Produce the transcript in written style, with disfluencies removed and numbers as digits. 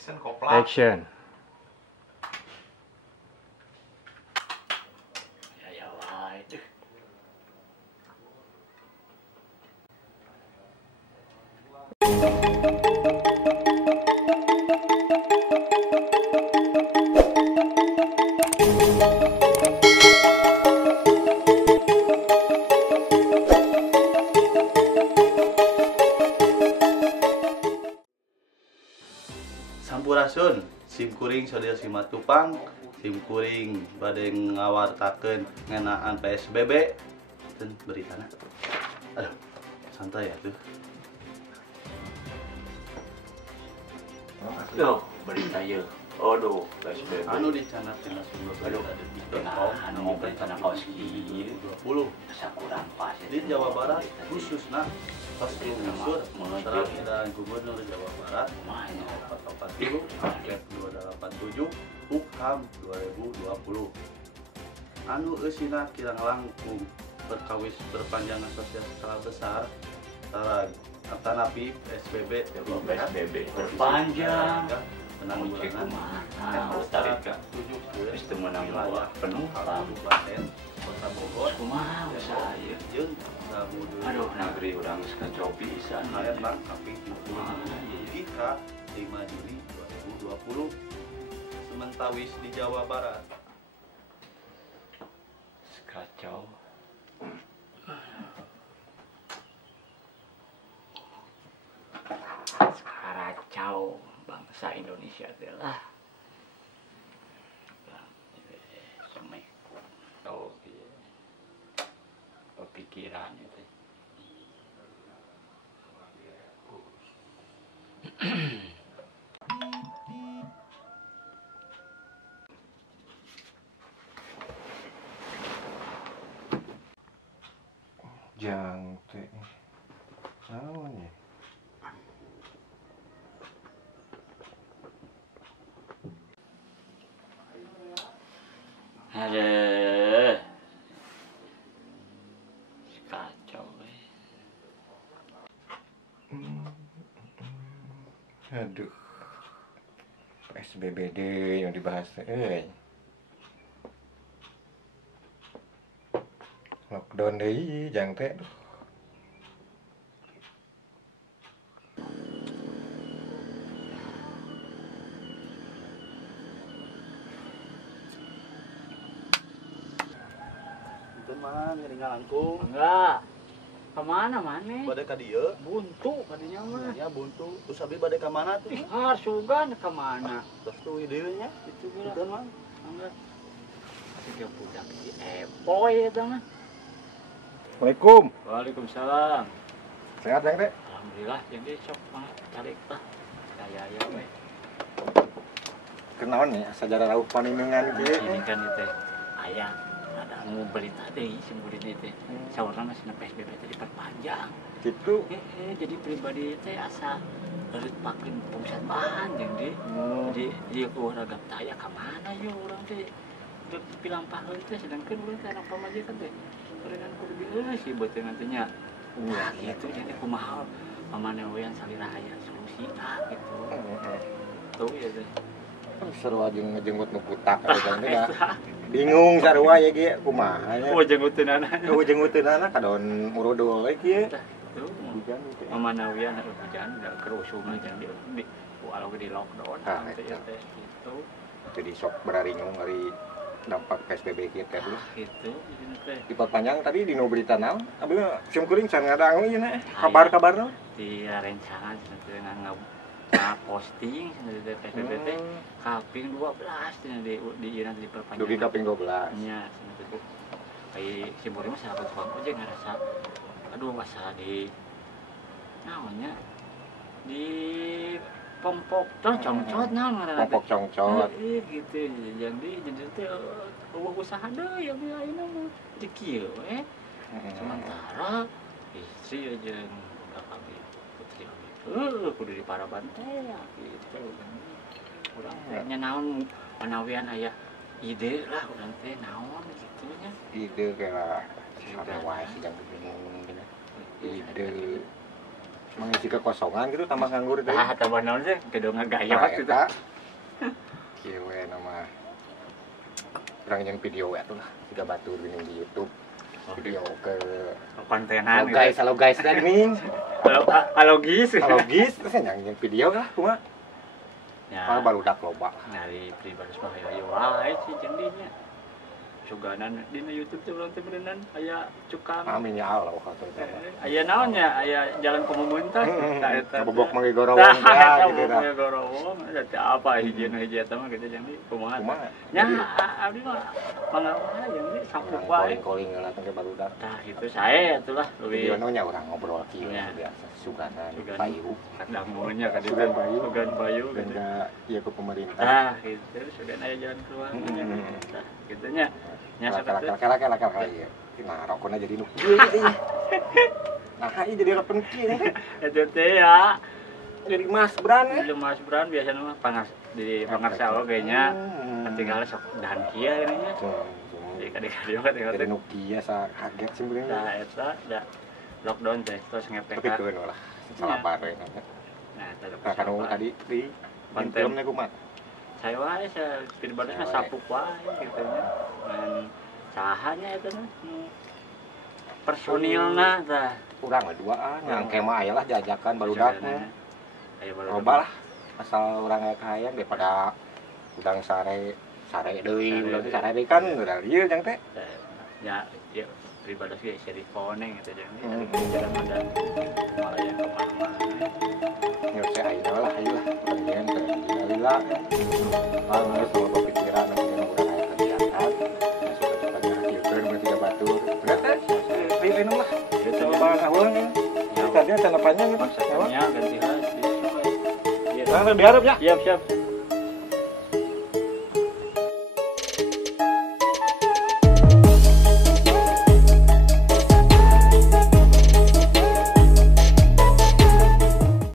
Action kopla. Action. Ya wae deh. Sampurasun simkuring saudara simatupang simkuring bade ngawartakeun ngenaan PSBB dan beritana. Aduh, santai ya tuh. Loh, berita ye. Aduh, PSBB. Anu dicanakkeun sebelum Aduh, ada di anu berita kaos kieu 20 sakurang pas di Jawa Barat khususnya pas unsur peraturan Gubernur Jawa Barat nomor 440 Angket 287 Hukum 2020 anu eusina kirang langkung perkawis perpanjangan sosial skala besar tanapi PSBB berpanjang penanggulangan Utarika tujuh itu menang penumpang Kabupaten Kota Bogor kumaha saya jeung samudeui aduh negeri urang geus kacau pisan Hayat Bang Kaping Jika 5 Juli 2020 sementawis di Jawa Barat kacau kacau bangsa Indonesia adalah semek tahu pikirannya teh Jang teh. Naon ya? Aduh, kacau Aduh. PSBB yang dibahas lockdown deui jang teh. itu mah ngeringan langkung enggak kemana mana bade ka dieu buntu kadinya mah nya buntu terus abi bade ka mana tuh harsugan kemana terus tuh dieu nya itu itu mah enggak tiga budak di epoy itu mah Assalamualaikum. waalaikumsalam Sehat jang teh? alhamdulillah jadi sok mah tarik lah saya ya we Kenaon nih sajarah rauh paninungan kieu. ini kan itu ayah ada mau berita deh simkuring itu saurang geus PSBB teh diperpanjang Gitu. jadi pribadi teh asa harus pakeun pusat bahan jeung di di olahraga taya ka mana yo urang teh teu pilang pakeun teh sedangkeun urang teh anak pamajikan teh kuringan kudu bieu sih beuteung nantinya nah gitu jadi kumaha pamane wean salira aya solusi gitu tuh ya teh Seru aja ngejenggot nu putak jang teh. Bingung sarua ya ge kumaha nya. oh jengguteunana Jengguteunana kadon urodol we kieu. tuh Hujan teh. pamane wean harus hujan da kerusung aja di walau di lockdown teh ya teh gitu Jadi sok beraringung hari dampak PSBB kieu teh. gitu ini teh Diperpanjang tadi di berita naon? Abi mah simkuring can ngadangu ieu na kabar-kabar naon? di rencangan dengan posting di PSBB teh kaping 12 di ieu diperpanjang Dugi kaping 12. nya itu kayak si Buri mah sahabat tukang ojek ngerasa aduh masalah di naonnya di pompok congcot naon ngaranna Pompok congcot. gitu jadi teh usaha deui yang ayeuna mah di kieu we sementara istri aja udah kami putri kudu di paraban teh gitu urang teh naon panawian aya ide lah urang teh naon gitu nya Ide kayak sare wae sih jang bingung gini. Ide mengisi kekosongan gitu tambah nganggur teh. Ah, tambah naon sih? Kedong ngagaya Nah, gitu. eta kieu we nama urang jeung video we atuh lah siga batur gini di YouTube. Video ke Kontenan halo guys dah geuning. Halo gis. Halo guys, terus yang video lah kumaha. Ya. Kalau barudak loba. Dari pribadi mah aya wae sih jeung dinya. Suganan dina YouTube teh urang teh berenang aya cukang. Amin ya Allah kata eta. Aya naonnya? Aya jalan pemumuntan. Tah eta. Bobok mangge gorowong Tah, gitu dah. eta gorowong. Eta apa hijieuna hiji eta mah gitu jeung di kumaha. Nya abdi mah mangawaha jeung di sampuk wae. Calling lah teh barudak. Tah itu sae atulah Video leuwih nya urang ngobrol kieu Ya. biasa suganan Sugan. payu. kadangunya ka dieu. Sugan bayu. Sugan bayu Dan gitu. iya ke pemerintah. Tah gitu sudah aya jalan keluar. Tah kitu nya. Nya sakitu. Kelak iya. Nah, rokona jadi nu kieu gitu. Nah, ieu jadi rokon kieu. Eta teh ya. Jadi Mas Bran ya. Itu Mas Bran biasanya mah di pangarsa oge nya. Tinggal sok dan kieu nya. Jadi kadang-kadang Jadi nu kieu sa kaget sih bener. Nah, eta da lockdown teh terus ngepek. Tapi keun lah. Salabar we. Nah, Nah, kan tadi di Konten. filmnya kumaha? saya wae saya pribadi mah sapuk wae gitu nya. Dan sahanya eta mah personilna tah. Kurang we duaan, yang kemah aya lah jajakan barudak mah. Aya Loba lah. Asal urang aya kahayang daripada udang sare deui, udang teh sare deui kan udah ieu jang teh. Ya, ya pribadi sih seri koneng gitu jeung. Ada malah yang kemana-mana. Ya saya ayeuna lah ayo lah. Pengen teh lila. Kalau sama kepikiran nanti udah aya kegiatan. Suka-suka ngakieukeun mun tiga batur. Bener teh. Ririnung lah. Itu Coba ngawang ya. Tadi tanda panjang gitu. maksudnya ganti hati. Nah, diharap ya. Siap.